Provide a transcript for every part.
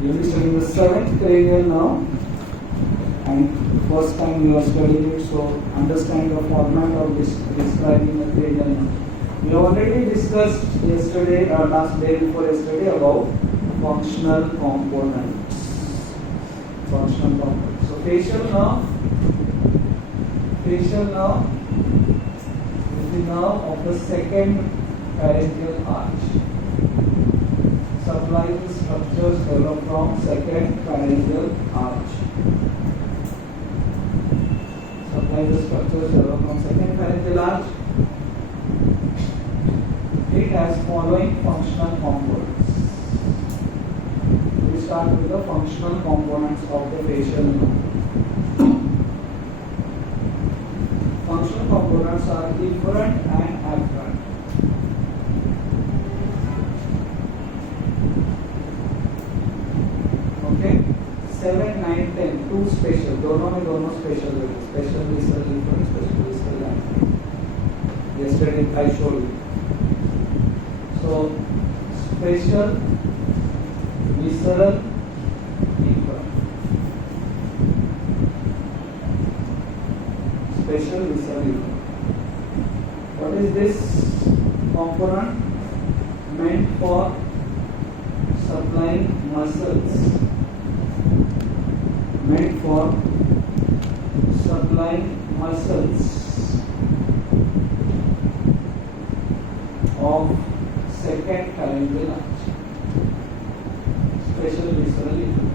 You will be studying the seventh cranial nerve, and first time you are studying it, so understand the format of describing the cranial nerve. We already discussed yesterday or last day before yesterday about functional components. Functional components. So facial nerve is the nerve of the second pharyngeal arch. Supplies the structures developed from second pharyngeal arch. Supplies the structures developed from second pharyngeal arch. It has following functional components. We start with the functional components of the facial nerve. Functional components are efferent and afferent. Okay, 7, 9, 10, two special. दोनों में दोनों special है. Special visceral efferent, special visceral afferent. Yesterday I showed you. So special visceral efferent. Special visceral efferent. What is this component? Meant for supplying muscles. Meant for supplying muscles of second pharyngeal arch. Special visceral efferent.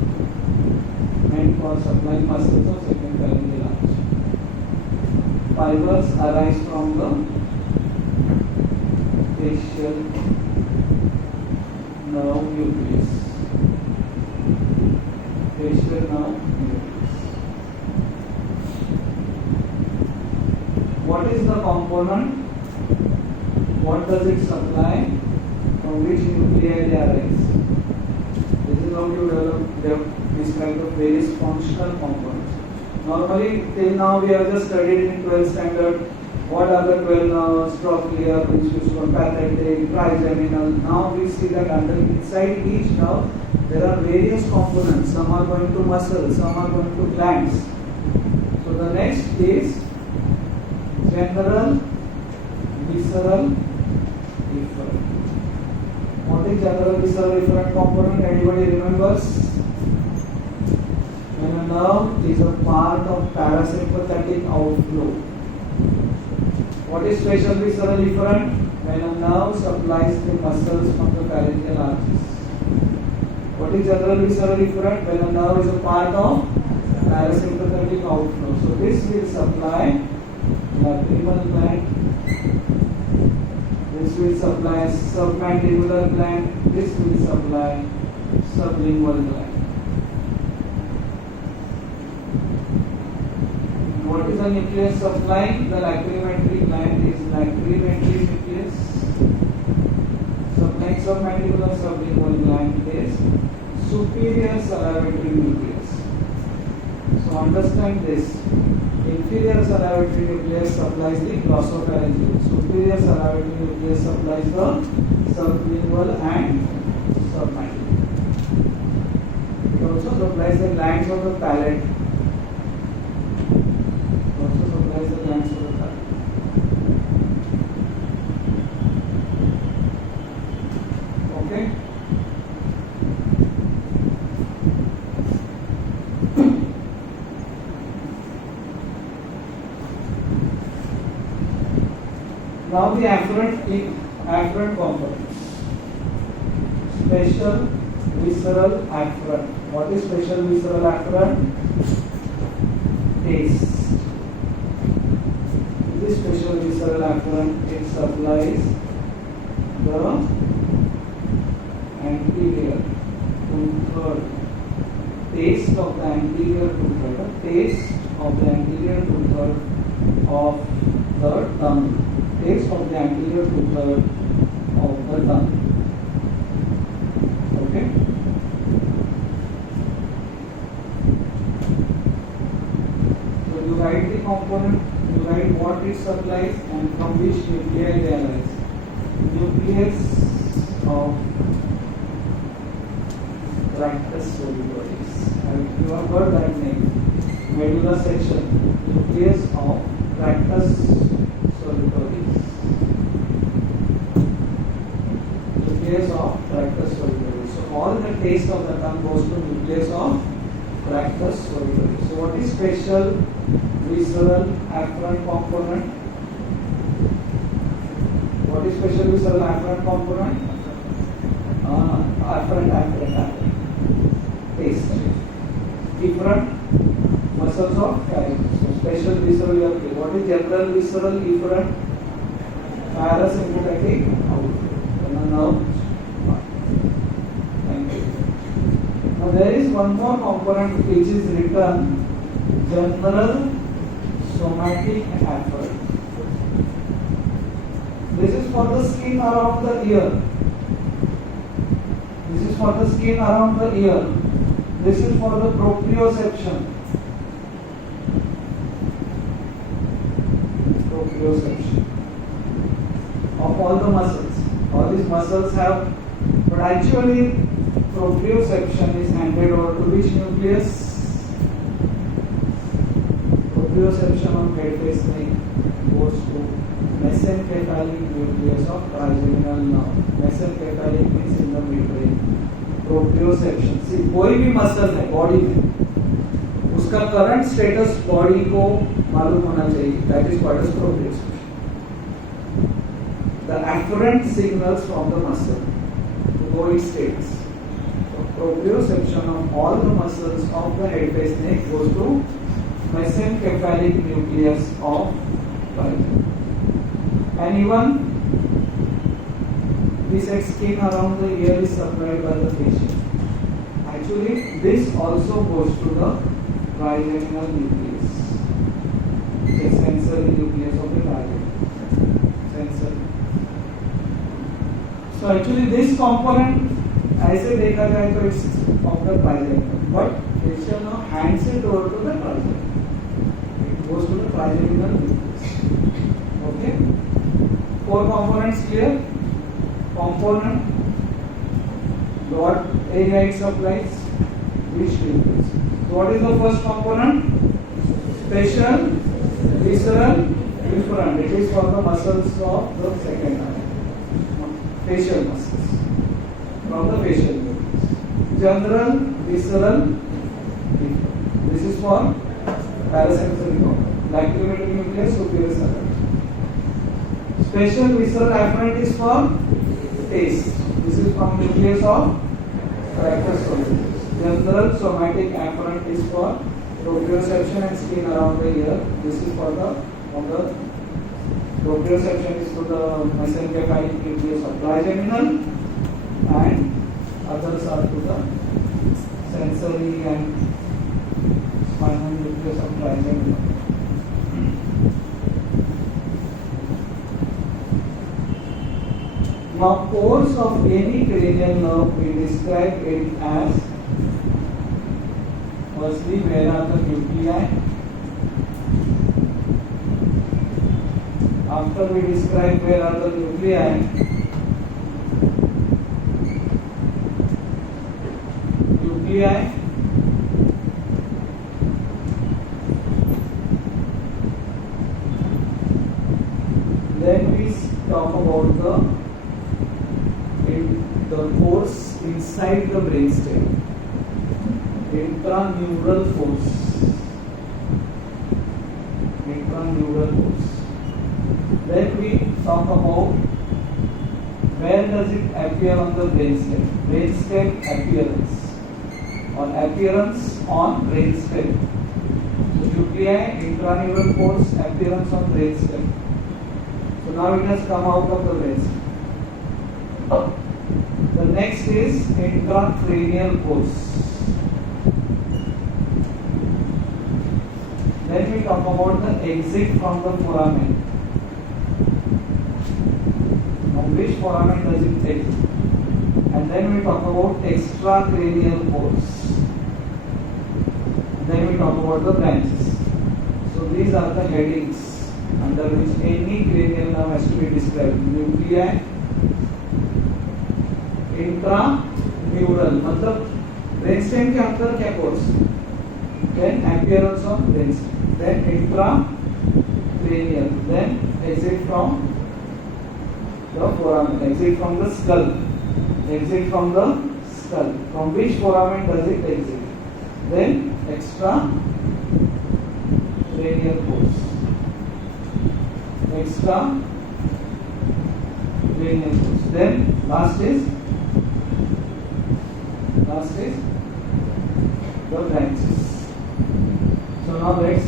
Meant for supplying muscles of second pharyngeal arch. Fibers arise from the facial nerve nucleus. Facial nerve nucleus. What is the component? What does it supply? From which nuclei they arise? This is how you develop this kind of various functional components. Normally, till now we have just studied in 12th standard what are the 12 nerves, trochlear, institutional, pathetic, trigeminal. Now we see that inside each nerve there are various components. Some are going to muscles, some are going to glands. So the next is general visceral efferent. What is general visceral efferent component? Anybody remembers? When a nerve is a part of parasympathetic outflow. What is special visceral efferent? When a nerve supplies the muscles from the pharyngeal arches. What is general visceral efferent? When a nerve is a part of parasympathetic outflow. So this will supply lacrimal gland. This will supply submandibular gland. This will supply sublingual gland. What is the nucleus supplying? The lacrimentary gland is lacrimentary nucleus. Supplying submandibular sublingual gland is superior salivatory nucleus. So understand this. Inferior salivatory nucleus supplies the glossopharyngeal. Superior salivatory nucleus supplies the sublingual and submandibular. It also supplies the glands of the palate. The glands of the palate. Okay. Now the afferent components. Special visceral afferent. What is special visceral afferent? Taste. This special visceral afferent, it supplies the anterior two-third taste of the anterior two-third, taste of the anterior two-third of the tongue, taste of the anterior two-third of the tongue. Okay. So you write the component. You write what it supplies and from which nuclei they arise. Nucleus of tractus solitarius. You have heard that name. Medulla section, nucleus of tractus solitarius. Nucleus of tractus solitarius. So all the taste of the tongue goes to nucleus of tractus solitarius. So what is special visceral afferent component? What is special visceral afferent component? Afferent. Taste. Efferent muscles of pharynx. So special visceral. What is general visceral efferent? Parasympathetic outflow. Thank you. Now there is one more component which is written general somatic afferent. This is for the skin around the ear. This is for the skin around the ear. This is for the proprioception. Proprioception of all the muscles. All these muscles have, but actually proprioception is handed over to which nucleus? Proprioception of head, face, neck goes to mesencephalic nucleus of trigeminal nerve. Mesencephalic means in the midbrain. Proprioception. See, कोई भी muscle है body में, उसका current status body को मालूम होना चाहिए. That is what is proprioception. The afferent signals from the muscle to know its status. So proprioception of all the muscles of the head, face, neck goes to mesencephalic nucleus of trigeminal. And even this skin around the ear is supplied by the patient. Actually, this also goes to the trigeminal nucleus, the sensory nucleus of the trigeminal. Sensory. So actually, this component, ऐसे देखा जाए तो it's of the trigeminal, but patient now hands it over to the trigeminal. It goes to the trigeminal nucleus. Okay. 4 components clear? Component, what area it supplies, which nucleus. So what is the first component? Special visceral efferent. It is for the muscles of the second eye. Facial muscles. From the facial nucleus. General visceral efferent. This is for parasensory component. Lacrimal nucleus, superior cerebellum. Special visceral afferent is for taste. This is from nucleus of tractus solitarius. General somatic afferent is for proprioception and skin around the ear. This is for the proprioception is to the mesencephalic nucleus of trigeminal, and others are to the sensory and spinal nucleus of trigeminal. Now, course of any cranial nerve, we describe it as, firstly, where are the nuclei? After we describe where are the nuclei, then we talk about the force inside the brainstem, intraneural force. Then we talk about where does it appear on the brainstem. Brainstem appearance on brainstem. So nuclei, intraneural force, appearance on brainstem. So now it has come out of the brainstem. The next is intracranial force. Then we talk about the exit from the foramen. Now which foramen does it exit? And then we talk about extracranial force. And then we talk about the branches. So these are the headings under which any cranial nerve has to be described. Nuclei, इंट्रान्यूरल मतलब brainstem के अंदर क्या course, then appearance of brainstem, then intracranial, then exit from the foramen, exit from the skull, exit from the skull. From which foramen does it exit? Then extracranial course, extracranial course. Then last is the branches. So now let's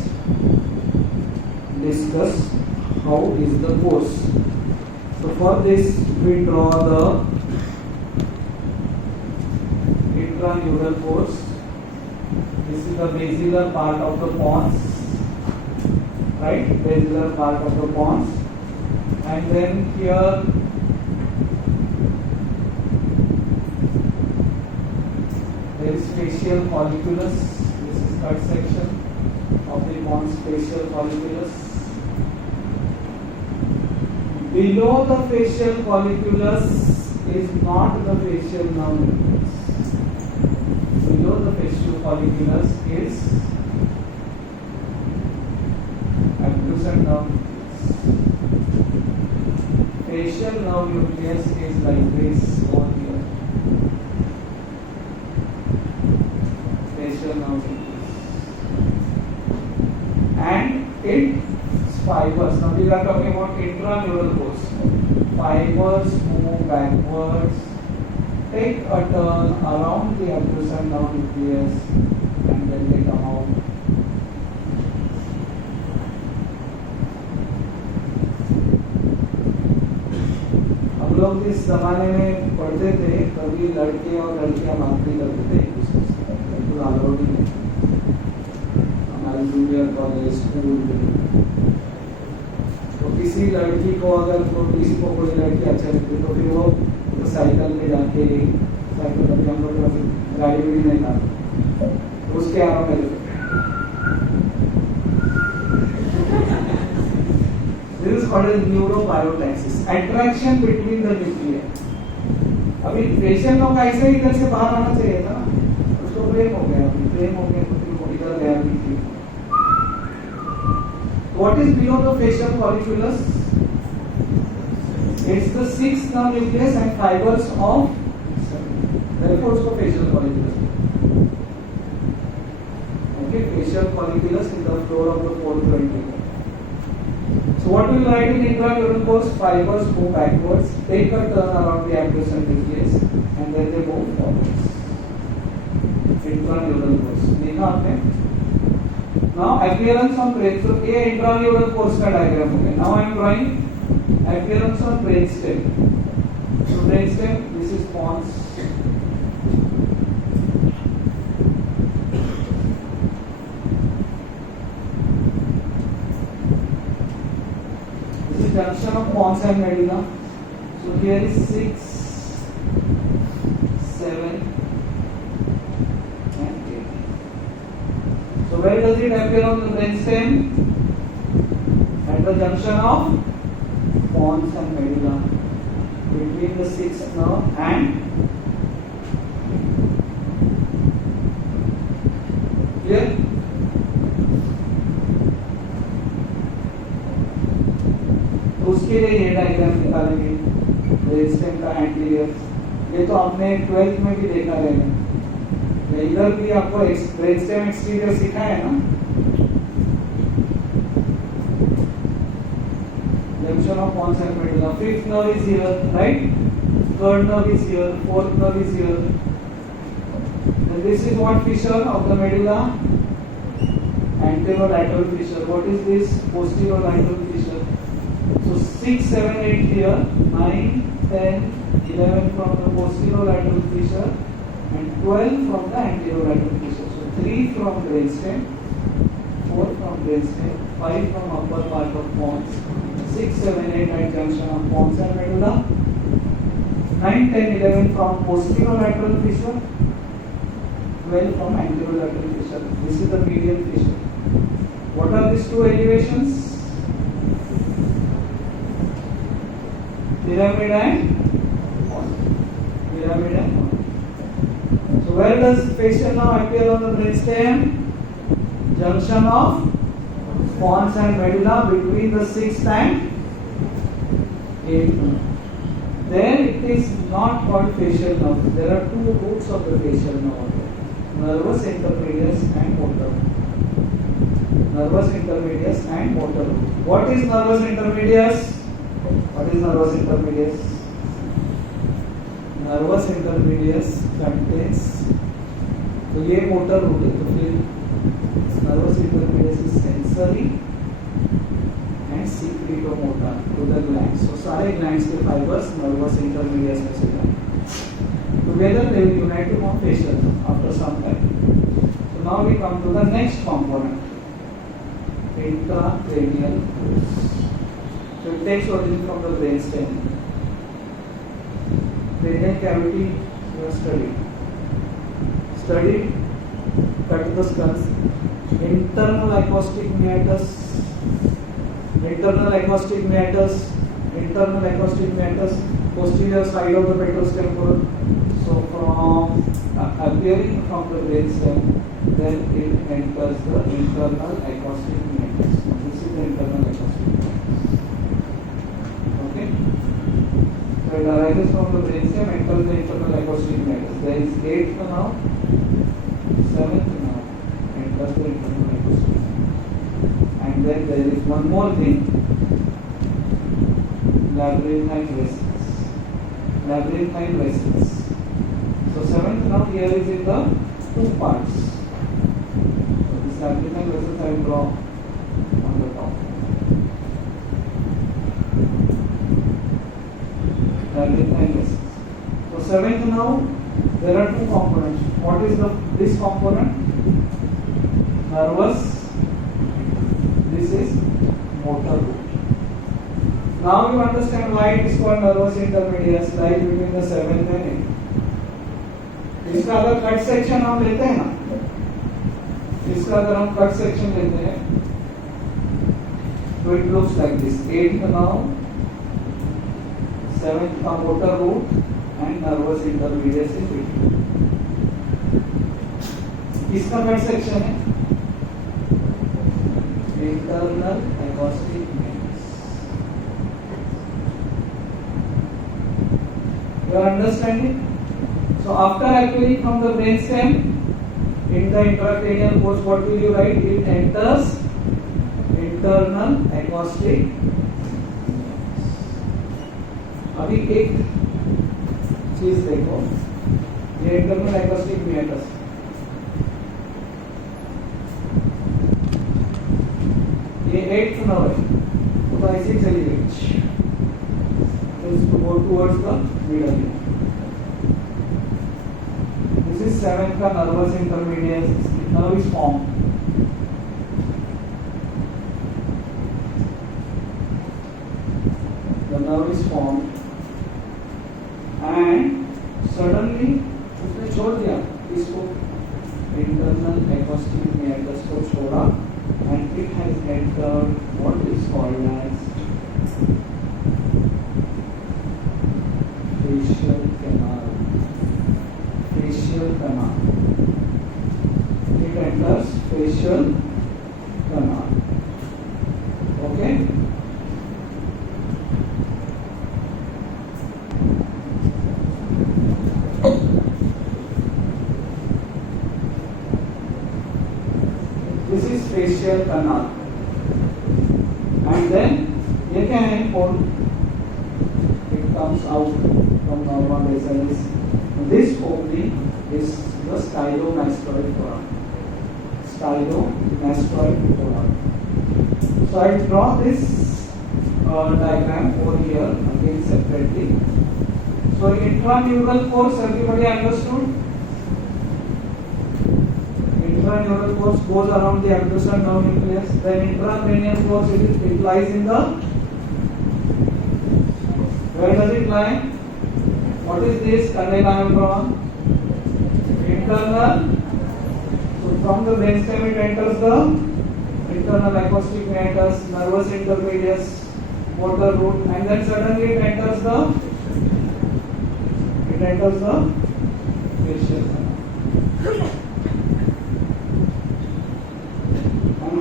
discuss how is the course. So for this we draw the intraneural course. This is the basilar part of the pons, right? Basilar part of the pons, and then here there is facial colliculus. This is third section of the pons, facial colliculus. Below the facial colliculus is not the facial nerve nucleus. Below the facial colliculus is abducent nerve nucleus. Facial nerve nucleus is like this over here. Facial nerve nucleus. And its fibers. Now we are talking about intraneural course. Fibers move backwards, take a turn around the abducent nerve nucleus, and then they come out. हम लोग जिस जमाने में पढ़ते थे कभी लड़के और लड़कियां बात नहीं करते थे एक दूसरे से, बिल्कुल अलाउड ही नहीं। हमारे जूनियर कॉलेज स्कूल में तो किसी लड़की को अगर किसी को कोई लड़की अच्छा लगती तो फिर वो तो साइकिल पे जाके साइकिल पे हम लोग गाड़ी भी नहीं था तो उसके आराम में This is called as neurobiotaxis, attraction between the nuclei. अभी पेशेंट लोग ऐसे ही इधर से बाहर आना चाहिए था ना, उसको प्रेम हो गया तो फिर वो इधर गया भी। What is below the facial colliculus? It's the sixth nerve nucleus and fibers of therefore उसको facial colliculus. Okay, facial colliculus in the floor of the fourth ventricle. So what we write in intraneural course? Fibers move backwards, take a turn around the abducent nucleus, and then they move forwards. Intraneural course. देखा आपने? Now appearance on brain. So ये intraneural course का diagram हो गया. Now I am drawing appearance on brainstem. So brainstem, this is pons. This is junction of pons and medulla. So here is 6, 7, and 8. So where does it appear on the brainstem? At the junction of pons and medulla, between the sixth nerve and clear? उसके लिए ये diagram निकालेंगे brainstem का anterior. ये तो आपने 12th में भी देखा रहेगा, इधर भी आपको ब्रेनस्टेम एक्सटीरियर सिखाया है ना। Junction of pons and medulla. Fifth nerve is here, right? Third nerve is here. Fourth nerve is here. And this is what fissure of the medulla? Anterolateral fissure. What is this? Posterolateral fissure. So 6, 7, 8 here. 9, 10, 11 from the posterolateral fissure, and 12 from the anterolateral fissure. So 3 from brainstem, 4 from brainstem, 5 from upper part of pons. 6, 7, 8 at junction of pons and medulla, 9, 10, 11 from posterolateral fissure, 12 from anterolateral fissure. This is the medial fissure. What are these two elevations? Pyramid and pons. Pyramid and pons. So where does facial nerve appear on the brainstem? Junction of pons and medulla between the 6th and 8th nerve. There it is not called facial nerve. There are two roots of the facial nerve: nervus intermedius and motor. Nervus intermedius and motor root. What is nervus intermedius? What is nervus intermedius? Nervus intermedius contains, तो ये motor root है, तो फिर nervus intermedius is sensory and secretomotor to the glands. So सारे glands के fibers nervus intermedius में से जाएंगे. Together they will unite to form facial nerve after some time. So now we come to the next component, intracranial force. So it takes origin from the brainstem. Cranial cavity you have studied. Cut the skulls. Internal acoustic meatus. Posterior side of the petrous temporal. So from appearing from the brainstem, then it enters the internal acoustic meatus. This is the internal acoustic meatus. Okay. So it arises from the brainstem, enters the internal acoustic meatus. There is 8th nerve, 7th nerve, enters the internal acoustic meatus. And then there is one more thing, labyrinthine vessels. So 7th nerve here is in the two parts. So this labyrinthine vessels I will draw on the top. Labyrinthine vessels. So 7th nerve, there are two components. What is this component? Nervus. This is motor root. Now you understand why it is called nervus intermedius, lies between the 7th and 8th. इसका अगर cut section हम लेते हैं ना, इसका अगर हम cut section लेते हैं, तो it looks like this: 8th nerve, 7th का motor root and nervus intermedius in between. किसका कट सेक्शन है? Internal acoustic meatus. You are understanding? So after appearing from the brainstem in the intracranial force, what will you write? It enters internal acoustic. अभी एक चीज देखो, ये internal acoustic meatus, ये 8th nerve है, तो ऐसे ही चली गई, to go towards the middle ear. This is 7th का nervus intermedius. Nerve is formed. The nerve is formed, and suddenly उसने छोड़ दिया इसको, internal acoustic meatus को छोड़ा, and it has entered what is called as facial canal. It enters facial canal. Okay. This is facial canal. And then ये क्या है? It comes out from normal vessels. This opening is the stylomastoid foramen. So I draw this diagram over here again separately. So intraneural force, everybody understood? Intraneural force goes around the abductor nerve nucleus. Then intracranial force, it lies in the, where does it lie? What is this tunnel I have drawn? Internal. So from the brainstem it enters the internal acoustic meatus, nervus intermedius, motor root, and then suddenly it enters the facial canal.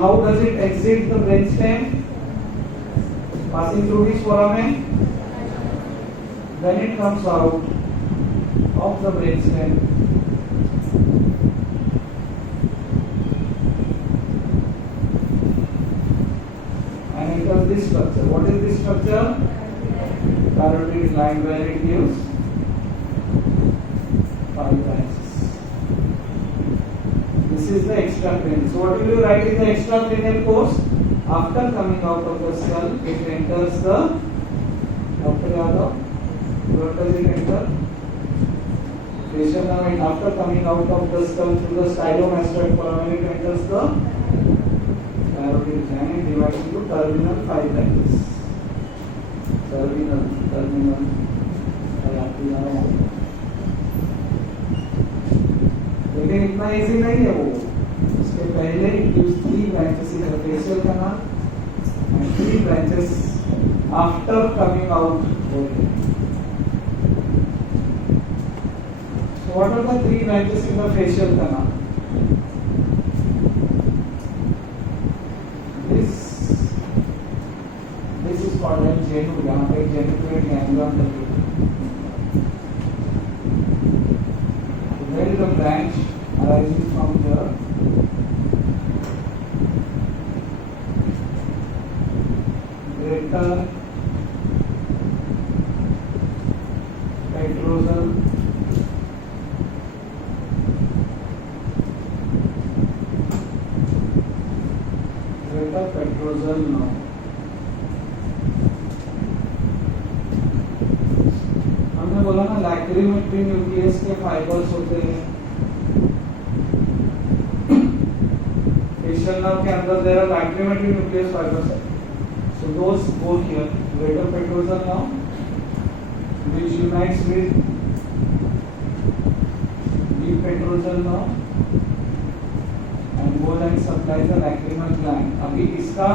how does it exit the brainstem? Passing through which foramen? When it comes out of the brainstem, and enters this structure. What is this structure? Parotid gland, where it gives 5 branches. This is the extracranial. So what will you write in the extracranial course? After coming out of the skull, it enters the Dr. Yadav. Where does it enter? Facial nerve, and after coming out of the skull through the stylomastoid foramen, it enters the parotid gland and divides into terminal 5 branches. Terminal. लेकिन इतना easy नहीं है वो. उसके पहले it gives 3 branches in the facial canal and 3 branches after coming out. So what are the 3 branches in the facial canal? This is called as genu. यहाँ पे geniculate ganglion लगी. There is a branch arising from here. Greater petrosal nerve. हमने बोला ना लैक्रिमेटरी nucleus के fibres होते हैं. Facial nerve के अंदर there are lacrimatory nucleus fibres. So those go here, greater petrosal nerve, which unites with deep petrosal nerve and goes and supplies the lacrimal gland. अभी इसका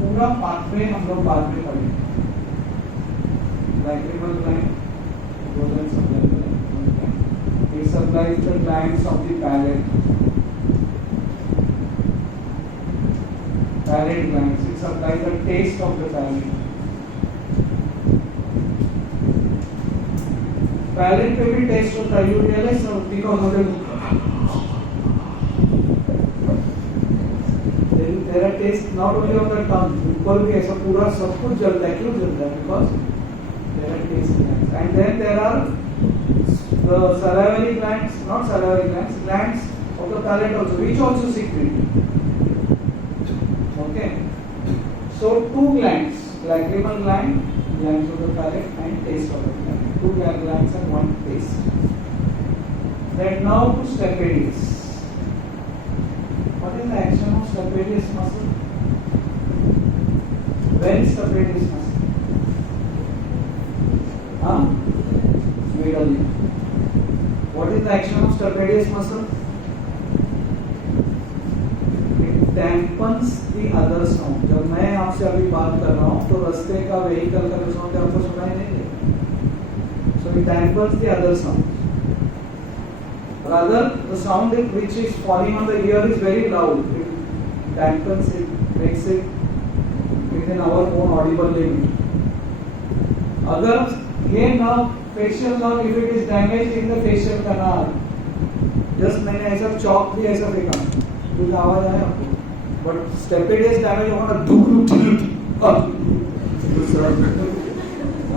पूरा पाथवे हम लोग बाद में पढ़ेंगे. Lacrimal gland goes and supplies the lacrimal gland. It supplies the glands of the palate. Palate glands. It supplies the taste of the palate. Palate पे भी taste होता है. You realize because of the there are taste not only of the tongue. ऊपर भी ऐसा पूरा सब कुछ जलता है. क्यों जलता है? Because there are taste glands. And then there are the salivary glands, not salivary glands, glands of the palate also, which also secrete. Okay. So 2 glands, lacrimal gland, glands of the palate, and taste of the palate. 2 glands and 1 taste. Then now to stapedius. What is the action of stapedius muscle? Where is stapedius muscle? Middle. What is the action of stapedius muscle? It dampens the other sound. जब मैं आपसे अभी बात कर रहा हूँ तो रास्ते का vehicle का जो sound आपको सुनाई नहीं देगा. So it dampens the other sound. Rather, the sound which is falling on the ear is very loud. It dampens it, makes it within our own audible limit. अगर ये nerve, facial nerve, if it is damaged in the facial canal, just मैंने ऐसा चौक भी ऐसा फेंका, कुछ आवाज आया आपको, but stapedius damage होगा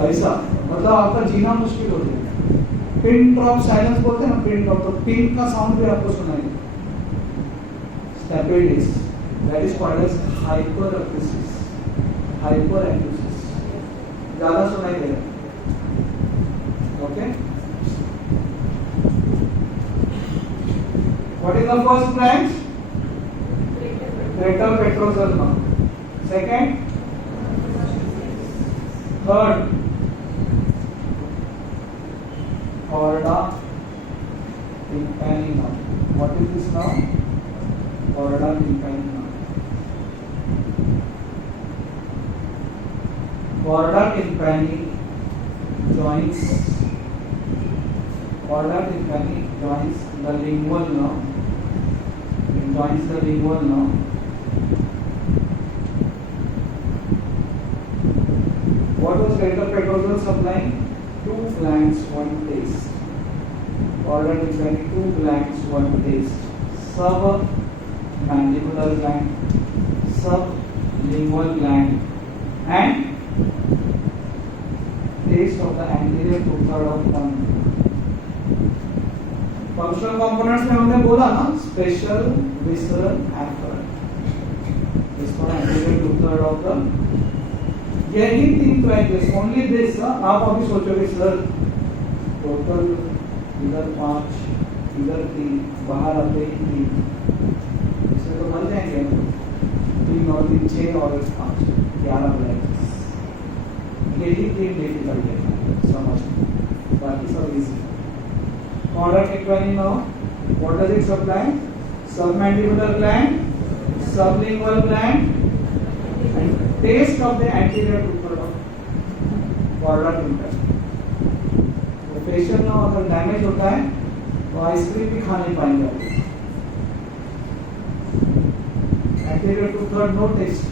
ऐसा, मतलब आपका जीना मुश्किल हो जाएगा. पिन ड्रॉप साइलेंस बोलते हैं ना, पिन ड्रॉप, तो पिन का साउंड भी आपको सुनाई. Stapedius, that is called as hyperacusis. Hyperacusis, ज़्यादा सुनाई दे रहा है. Okay. What is the first branch? Greater petrosal nerve. Second, third, chorda tympani nerve. What is this nerve? Chorda tympani nerve. Chorda tympani joins the lingual nerve. It joins the lingual nerve What was greater petrosal supplying? 2 glands, 1 taste. Order declining 2 glands, 1 taste. Submandibular gland, sublingual gland, and taste of the anterior two-third of tongue. Functional components में हमने बोला ना, special, visceral, efferent. इसको anterior to-third of the, यही 3 branches, only this. आप अभी सोचोगे sir total इधर 5, इधर 3, बाहर आते ही 3, इसमें तो मर जाएंगे. 3 और 3 6 और 5 11 ब्रांचेस. यही 3 डिफिकल्ट है समझ, बाकी सब easy. Order declining now. What does it supply? Submandibular gland, sublingual gland, and taste of the anterior two-third of order inter. तो फेशियल ना अगर डैमेज होता है तो आइसक्रीम भी खा नहीं पाएंगे. Anterior two-third no taste.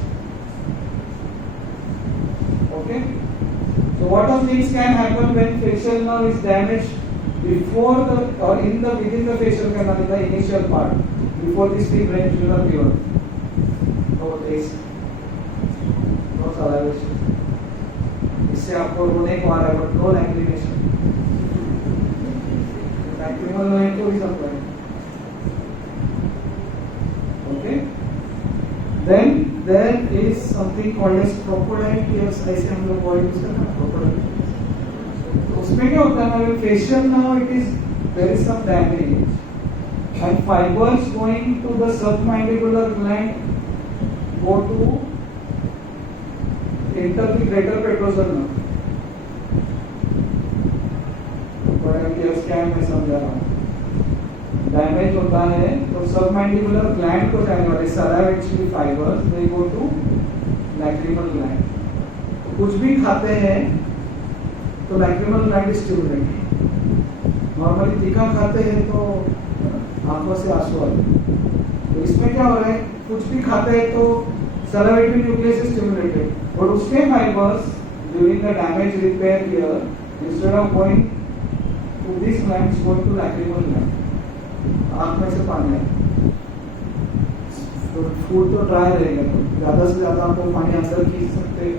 Okay. So what all things can happen when facial nerve is damaged? Before the or in the within the facial canal, in the initial part, before this deep range you are given. No taste, no salivation. इससे आपको रोने को आ रहा है, but no lacrimation. Lacrimal नहीं तो भी सकता है. Okay. Then there is something called as crocodile tears. ऐसे हम लोग वर्ड यूज करते हैं crocodile. उसमें क्या होता है ना, facial now it is there is some damage and fibres going to the submandibular gland go to enter the greater petrosal nerve. बड़ा क्लियर स्कैन में समझा रहा हूँ. डैमेज होता है तो सबमैंडिबुलर ग्लैंड को जाने वाले salivary fibres they go to lacrimal gland. तो कुछ भी खाते हैं तो लैक्रिमल ग्लैंड स्टिमुलेटेड. नॉर्मली तीखा खाते हैं तो आंखों से आंसू आते हैं. तो इसमें क्या हो रहा है, कुछ भी खाते हैं तो सलाइवरी न्यूक्लियस स्टिमुलेटेड, और उसके fibres during the damage repair here instead of going to this glands going to lacrimal gland. आंख में से पानी आए तो फूड तो ड्राई रहेगा, तो ज्यादा से ज्यादा आपको पानी अंदर खींच सकते हैं.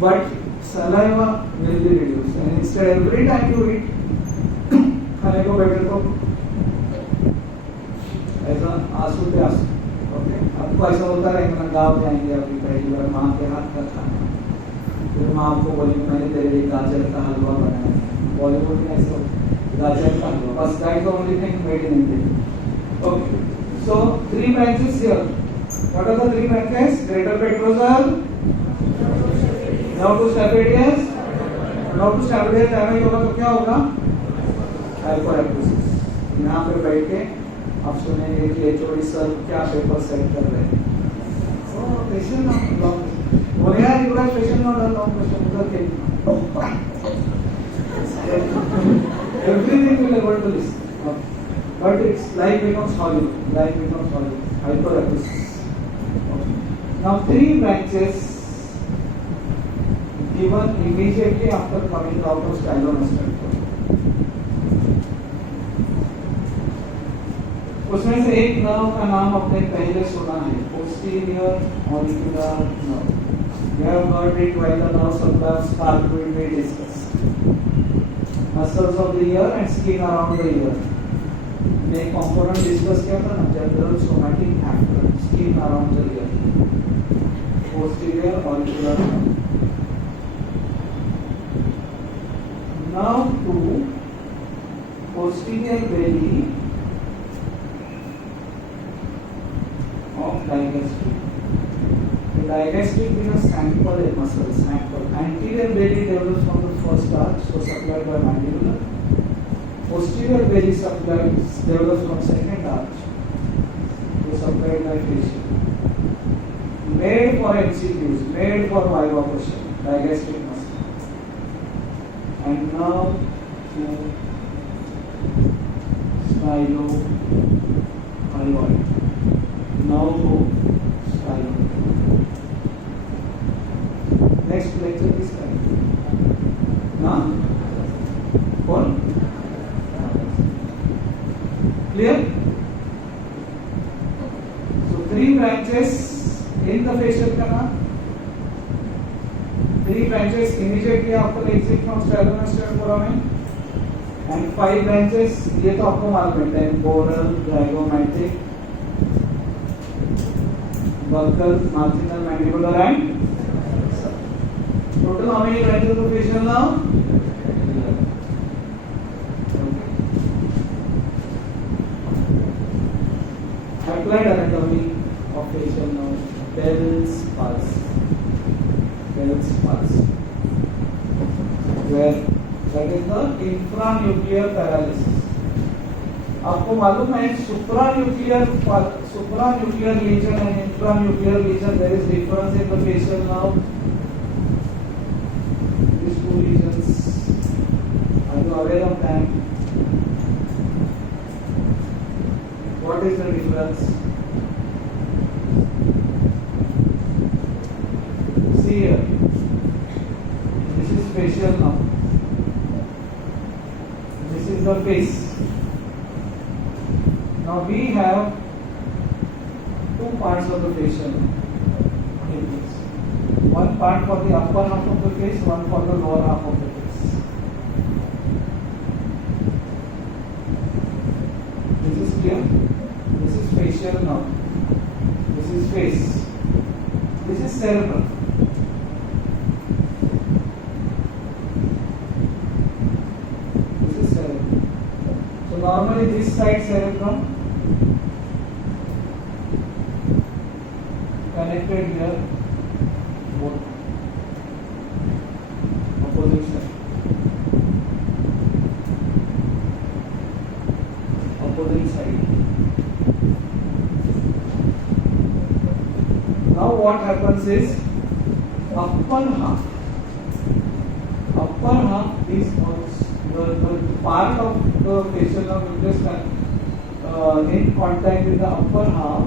But saliva will be reduced, and instead every time you eat, खाने को बैठे तो ऐसा आंसू पे आंसू. ओके, आपको ऐसा होता रहेगा ना, गाँव जाएंगे अभी पहली बार, माँ के हाथ का खाना, फिर माँ आपको बोलेगी मैंने तेरे लिए गाजर का हलवा बनाया. बॉलीवुड में ऐसा गाजर का हलवा, बस that is the only thing made in India. Okay, so 3 branches here. What are the 3 branches? Greater petrosal, now to stapedius. Now to stapedius damage होगा तो क्या होगा? हाइपरएक्टिसिस. यहाँ पे बैठ के आप सुनेंगे कि एचओडी सर क्या पेपर सेट कर रहे हैं. तो क्वेश्चन ना लॉन्ग बोले यार, ये वाला क्वेश्चन ना लॉन्ग क्वेश्चन उधर के everything will able to listen. But it's life becomes hollow. Life becomes hollow. Hyperactisis. Now 3 branches given immediately after coming out of stylomastoid. उसमें से एक नर्व का नाम आपने पहले सुना है, posterior auricular nerve. You have heard it while the nerve supplies start will be discussed. Muscles of the ear and skin around the ear. ने component discuss किया था ना, general somatic afferent, skin around the ear. Posterior auricular nerve. Now to posterior belly of digastric. The digastric is a sample muscle, sample. Anterior belly develops from the first arch, so supplied by mandibular. Posterior belly develops from second arch, so supplied by facial. Made for MCQs, made for viva question, digastric muscle. And now to stylohyoid. Clear? So 3 branches in the facial canal. 3 branches immediately after the exit from sternum and sternforamen, and 5 branches ये तो आपको मालूम है, temporal, zygomatic, buccal, marginal, mandibular and total how many branches of facial nerve? Applied anatomy of facial nerve. Bell's pulse. Bell's pulse. Where that is the infranuclear paralysis. आपको मालूम है supranuclear lesion and intranuclear lesion, there is difference in the facial nerve. These 2 lesions, are you aware of that? What is the difference? See here, this is facial nerve. This is the face. Now we have 2 parts of the facial nerve. One part for the upper half of the face, one for the lower half of the face. This is clear? This is facial nerve. This is face. This is cerebrum. This is cerebrum. So normally this side cerebrum connected here, both opposite side. Opposite side. Now what happens is upper half is the part of the facial nerve which is in contact with the upper half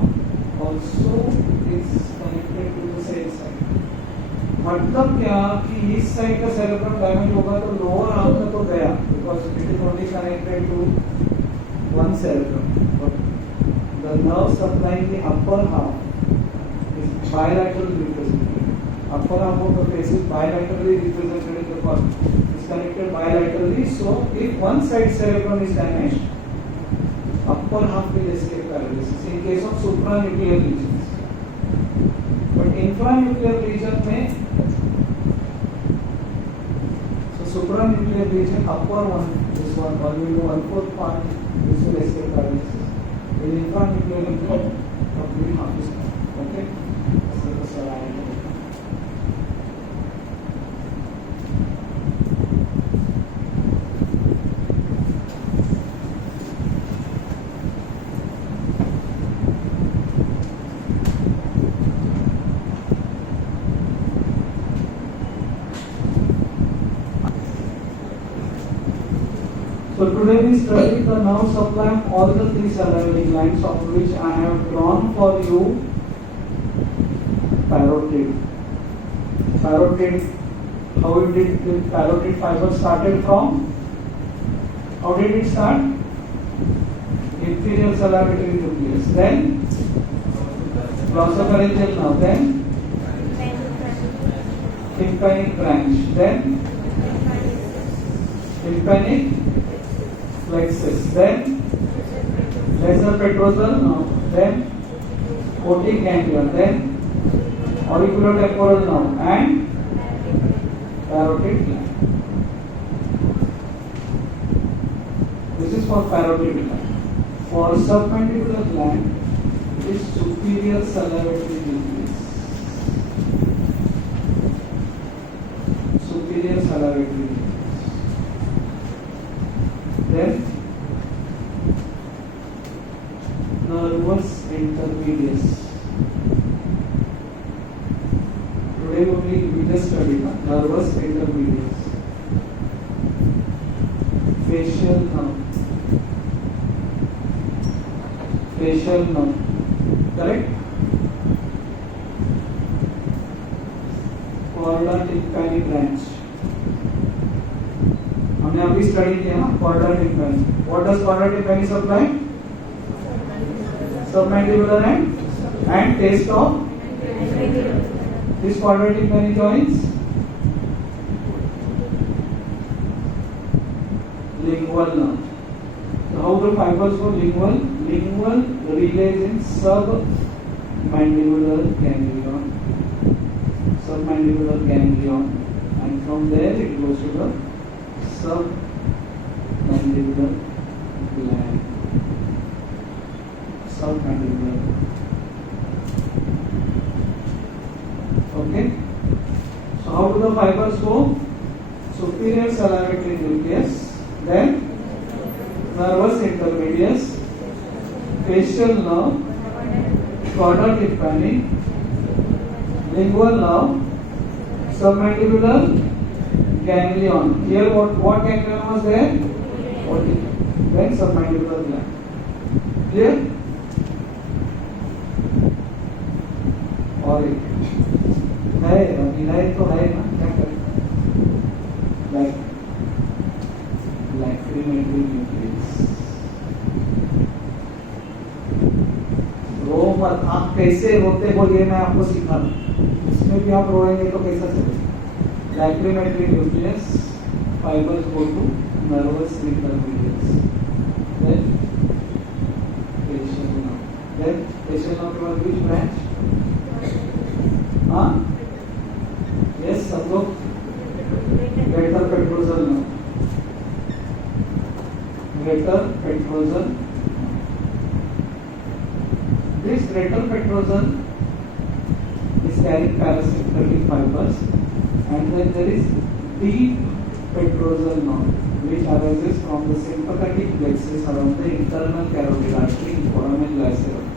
also is connected to the same side. मतलब क्या कि इस side का cerebrum damage होगा तो lower half का तो गया, because it is only connected to one cerebrum, but the nerve supplying the upper half is bilaterally represented. Upper half of the face is bilaterally represented in the body. It's connected bilaterally. So if one side cerebrum is damaged, upper half will escape paralysis in case of supranuclear lesions. But infranuclear lesion में, so supranuclear lesion upper one, this one, or we know 1/4 part, this will escape paralysis. In infranuclear lesion, complete half is gone. Okay. So that's what I know. So today we study the nerve supply of all the 3 salivary glands, of which I have drawn for you parotid. Parotid, how it did the parotid fiber started from? How did it start? Inferior salivary nucleus, then glossopharyngeal nerve, then tympanic branch, then tympanic plexus, then lesser petrosal nerve, then otic ganglia, then auriculotemporal nerve, and parotid gland. This is for parotid gland. For submandibular gland, it is superior salivary nucleus. Superior salivary nucleus. Then nervus intermedius. Today only we just studied nervus intermedius. Facial nerve. Facial nerve. Correct? Chorda tympani branch. हमने अभी study किया ना chorda tympani. What does chorda tympani supply? submandibular and taste of this quadratic many joints. Lingual nerve. So how the fibers go? Lingual relays in submandibular ganglion, and from there it goes to the submandibular gland. Submandibular. Okay. So how do the fibers go? Superior salivary nucleus, then nervus intermedius, facial nerve, chorda tympani, lingual nerve, submandibular ganglion. Here what ganglion was there? Then submandibular gland. Clear? और एक है अभिनय तो है ना, क्या करें? Lacrimentary nucleus. रो मत, आप कैसे रोते बोलिए, मैं आपको सिखा दूं. इसमें भी आप रोएंगे तो कैसा चलेगा? Lacrimentary nucleus, fibers go to nervous intermediates. Then facial nerve. Then facial nerve के बाद which branch? हाँ? Yes, सब लोग. Greater petrosal nerve. Greater petrosal. This greater petrosal is carrying parasympathetic fibers, and then there is deep petrosal nerve, which arises from the sympathetic plexus around the internal carotid artery in foramen lacerum.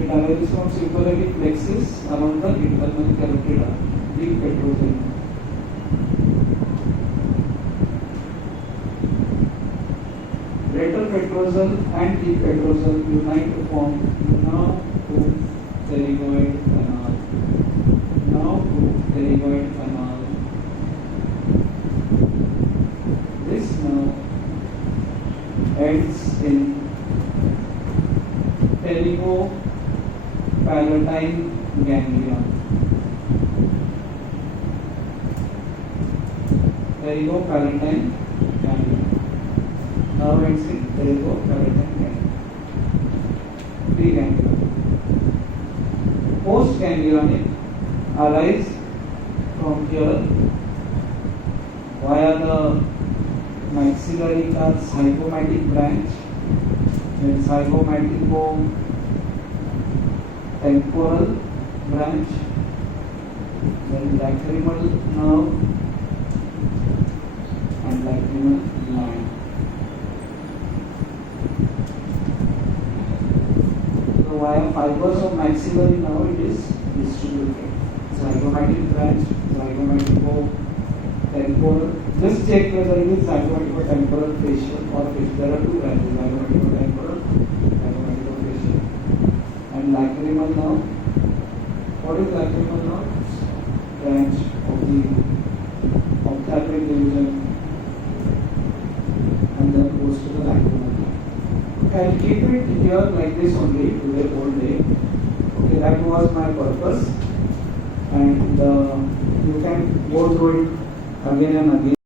It arises from sympathetic plexus around the internal carotid artery, deep petrosal nerve. Greater petrosal and deep petrosal unite to form now to pterygoid canal. This nerve ends in pterygopalatine ganglion. Pterygopalatine ganglion. Nerve ends in pterygopalatine ganglion. Preganglion. Postganglionic arise from here via the maxillary zygomatic branch, then zygomatico temporal branch, then lacrimal nerve and lacrimal line. So via fibers of maxillary nerve it is distributed. Zygomatic branch, zygomatico temporal. Just check whether it is zygomatico temporal facial or facial. There are two branches: zygomatico temporal, zygomatico facial, and lacrimal nerve. What is lacrimal nerve? Branch of the ophthalmic division, and then goes to the lacrimal nerve. Okay, I'll keep it here like this only today whole day. Okay, that was my purpose, and you can go through it again and again.